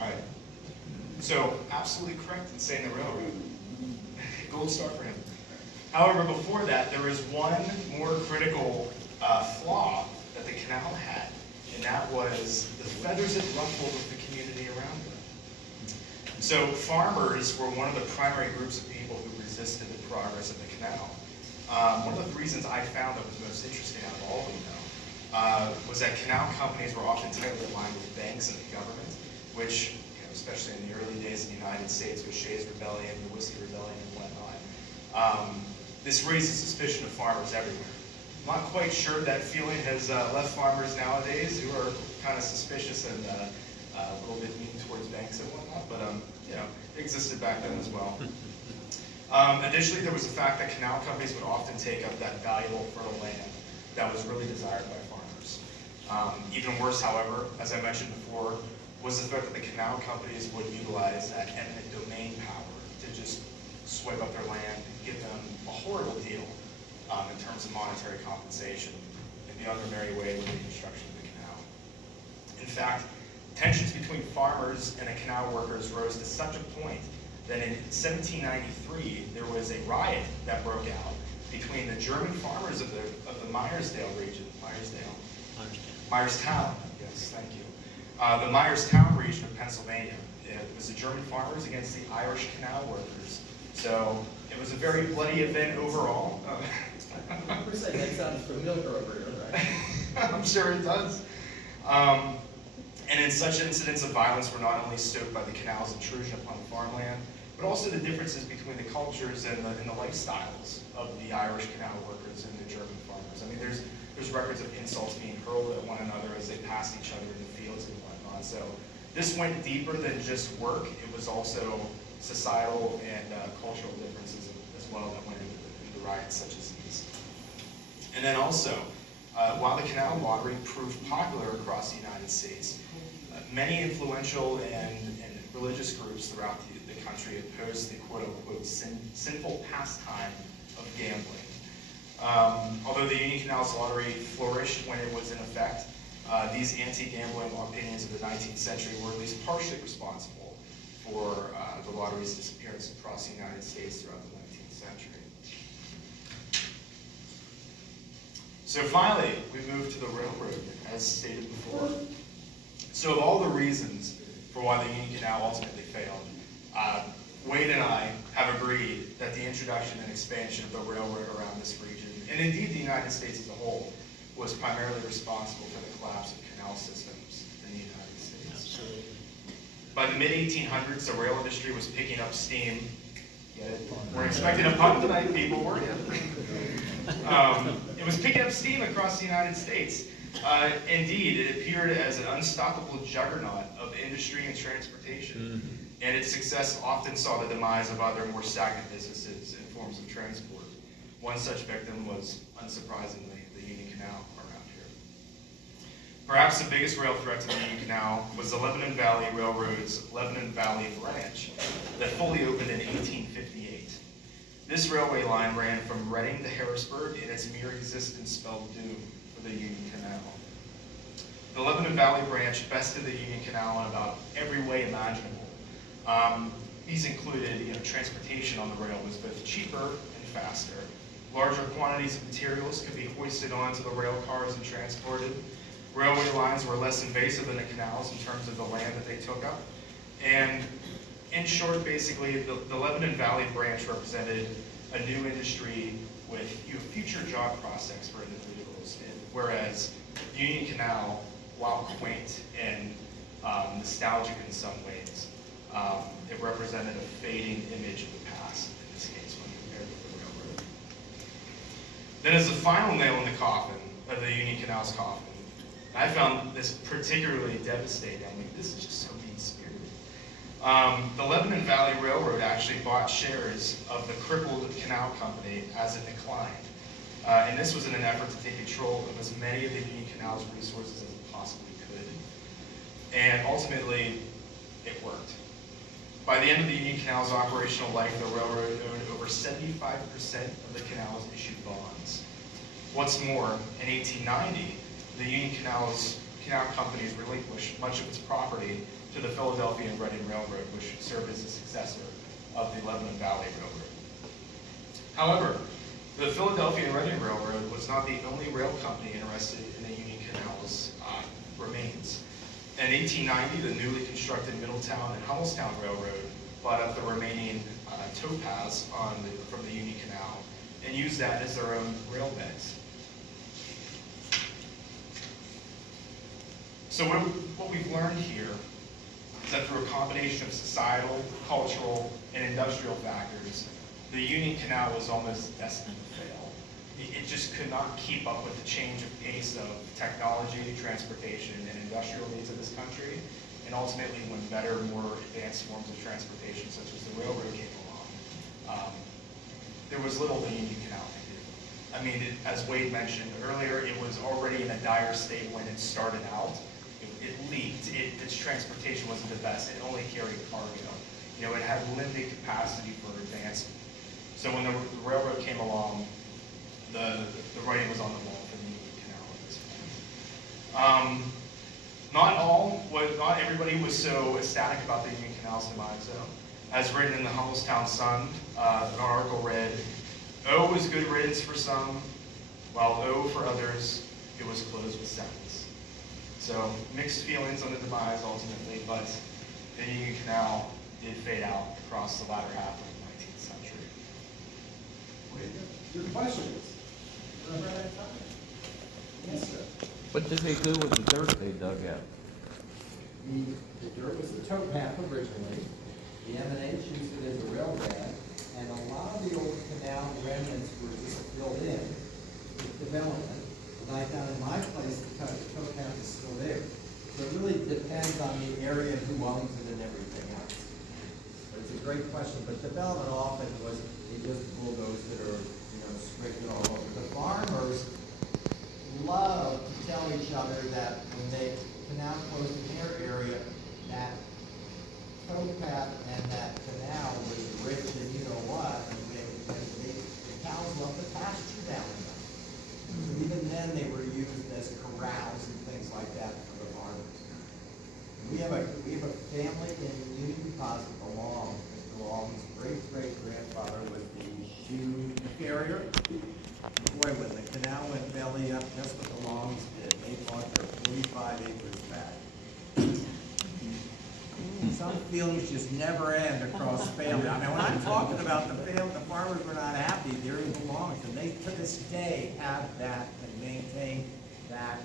All right. So, absolutely correct in saying the railroad. Gold star for him. However, before that, there was one more critical flaw that the canal had, and that was the feathers it ruffled with the community around it. So farmers were one of the primary groups of people who resisted the progress of the canal. One of the reasons I found that was most interesting out of all of them, though, was that canal companies were often tightly aligned with banks and the government, which, especially in the early days of the United States with Shays' Rebellion, the Whiskey Rebellion, and whatnot. This raises suspicion of farmers everywhere. I'm not quite sure that feeling has left farmers nowadays who are kind of suspicious and a little bit mean towards banks and whatnot, but it existed back then as well. Additionally, there was the fact that canal companies would often take up that valuable fertile land that was really desired by farmers. Even worse, however, as I mentioned before, was the fact that the canal companies would utilize that eminent domain power to just swipe up their land and give them a horrible deal in terms of monetary compensation and be on their merry way with the construction of the canal. In fact, tensions between farmers and the canal workers rose to such a point that in 1793 there was a riot that broke out between the German farmers of the Myerstown region, Myerstown, yes, thank you. The Myerstown region of Pennsylvania. It was the German farmers against the Irish canal workers. So it was a very bloody event overall. That sounds familiar over here, right? I'm sure it does. And in such incidents of violence were not only stoked by the canal's intrusion upon the farmland, but also the differences between the cultures and the lifestyles of the Irish canal workers and the German farmers. I mean, there's records of insults being hurled at one another as they passed each other in the fields and whatnot. So this went deeper than just work. It was also societal and cultural differences as well that went into the riots such as these. And then also, while the canal lottery proved popular across the United States, many influential and religious groups throughout the country opposed the quote-unquote sinful pastime of gambling. Although the Union Canal's lottery flourished when it was in effect, these anti-gambling opinions of the 19th century were at least partially responsible for the lottery's disappearance across the United States throughout the 19th century. So finally, we move to the railroad, as stated before. So of all the reasons for why the Union Canal ultimately failed, Wade and I have agreed that the introduction and expansion of the railroad around this region, and indeed the United States as a whole, was primarily responsible for the collapse of canal systems in the United States. Absolutely. By the mid-1800s, the rail industry was picking up steam. Get it? We're expecting a pun tonight, people, weren't you? It was picking up steam across the United States. Indeed, it appeared as an unstoppable juggernaut of industry and transportation. And its success often saw the demise of other more stagnant businesses and forms of transport. One such victim was, unsurprisingly, the Union Canal around here. Perhaps the biggest rail threat to the Union Canal was the Lebanon Valley Railroad's Lebanon Valley Branch that fully opened in 1858. This railway line ran from Reading to Harrisburg, and its mere existence spelled doom for the Union Canal. The Lebanon Valley Branch bested the Union Canal in about every way imaginable. These included, transportation on the rail was both cheaper and faster. Larger quantities of materials could be hoisted onto the rail cars and transported. Railway lines were less invasive than the canals in terms of the land that they took up. And in short, basically, the Lebanon Valley Branch represented a new industry with future job prospects for individuals, whereas the Union Canal, while quaint and nostalgic in some ways, it represented a fading image of the past, in this case, when compared with the railroad. Then as the final nail in the coffin of the Union Canal's coffin, I found this particularly devastating. I mean, this is just so mean-spirited. The Lebanon Valley Railroad actually bought shares of the crippled canal company as it declined. And this was in an effort to take control of as many of the Union Canal's resources as it possibly could. And ultimately, it worked. By the end of the Union Canal's operational life, the railroad owned over 75% of the canal's issued bonds. What's more, in 1890, the Union Canal's Canal Company relinquished much of its property to the Philadelphia and Reading Railroad, which served as the successor of the Lebanon Valley Railroad. However, the Philadelphia and Reading Railroad was not the only rail company interested in the Union Canal's remains. In 1890, the newly constructed Middletown and Hummelstown Railroad bought up the remaining towpaths from the Union Canal and used that as their own rail beds. So what we've learned here is that through a combination of societal, cultural, and industrial factors, the Union Canal was almost destined to fail. It just could not keep up with the change of pace of technology, transportation, and industrial needs of this country. And ultimately, when better, more advanced forms of transportation, such as the railroad, came along, there was little the Union Canal could do. I mean, as Wade mentioned earlier, it was already in a dire state when it started out. It leaked. Its transportation wasn't the best. It only carried cargo. You know, it had limited capacity for advancement. So when the railroad came along, the writing was on the wall for the Union Canal at this point. Not everybody was so ecstatic about the Union Canal's demise, though. As written in the Hummelstown Sun, an article read, "O was good riddance for some, while O for others, it was closed with sadness." So mixed feelings on the demise ultimately, but the Union Canal did fade out across the latter half of the 19th century. Your questions? Yes, sir. What did they do with the dirt they dug out? The dirt was the towpath originally. The M&H used it as a rail bed, and a lot of the old canal remnants were just filled in with development. And I found in my place, the towpath is still there. So it really depends on the area and who owns it and everything else. But it's a great question, but development often was, they just bulldozed it or, scraped it all over. The farmers love to tell each other that when they canal closed in their area, that towpath and that canal was rich and you know what, and the cows love to pasture down in them. So even then, they were used as corrals and things like that for the farmers. We have a family in Union Deposit, Long. Mr. Long's great-great-grandfather was the shoe carrier. Boy, when the canal went belly up, just what the Longs did. They bought their 45 acres back. Some feelings just never end across family. I mean, when I'm talking about the family, the farmers were not happy, they're in the Longs, and they to this day have that and maintain that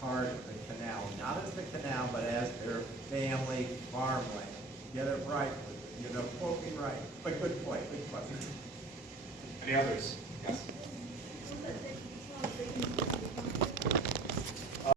part of the canal. Not as the canal, but as their family farmland. Get it right, quote me right. But good point, good question. Any others?